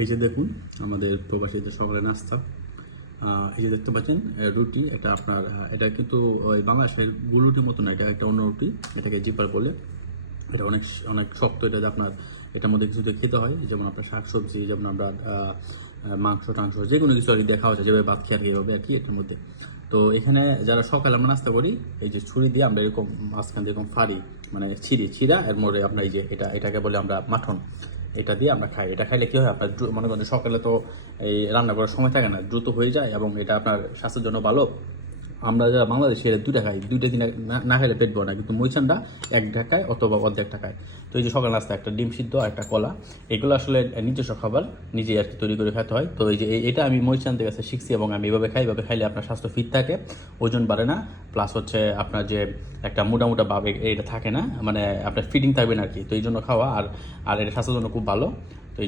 এই যে দেখুন আমাদের প্রবাসীদের সকালে নাস্তা। এই যে দেখতে পাচ্ছেন রুটি, এটা আপনার এটা কিন্তু ওই বাংলাদেশের গুল রুটির মতো না, এটা একটা অন্য রুটি, এটাকে জিপার বলে। এটা অনেক অনেক শক্ত, এটা আপনার এটার মধ্যে কিছু দিয়ে খেতে হয়, যেমন আপনার শাকসবজি, যেমন আমরা মাংস টাংস যে কোনো কিছু আর কি দেখা হচ্ছে, যেভাবে ভাত খেয়ে আর কি এভাবে আর কি এটার মধ্যে। তো এখানে যারা সকালে আমরা নাস্তা করি, এই যে ছুরি দিয়ে আমরা এরকম মাঝখান দিয়ে এরকম ফাড়ি, মানে ছিঁড়া এর মধ্যে আপনার এই যে এটাকে বলে আমরা মাখন, এটা দিয়ে আমরা খাই। এটা খাইলে কি হয়, আপনার মনে করেন সকালে তো এই রান্না করার সময় থাকে না, দ্রুত হয়ে যায় এবং এটা আপনার স্বাস্থ্যের জন্য ভালো। আমরা যারা বাংলাদেশে এটা দুইটা খাই, দুইটা দিন না খাইলে পেট ভরে না, কিন্তু মইচানটা এক ঢাকায় অথবা অর্ধেক টাকায়। তো এই যে সকাল নাস্তা একটা ডিম সিদ্ধ আর একটা কলা, এগুলো আসলে নিজস্ব খাবার, নিজেই আর কি তৈরি করে খেতে হয়। তো এই যে এটা আমি মইচানদের কাছে শিখছি এবং আমি এভাবে খাই। এভাবে খাইলে আপনার স্বাস্থ্য ফিট থাকে, ওজন বাড়ে না, প্লাস হচ্ছে আপনার যে একটা মোটা ভাবে এটা থাকে না, মানে আপনার ফিটিং থাকবে না আর কি। তো এই জন্য খাওয়া, আর আর এটা স্বাস্থ্যের জন্য খুব ভালো।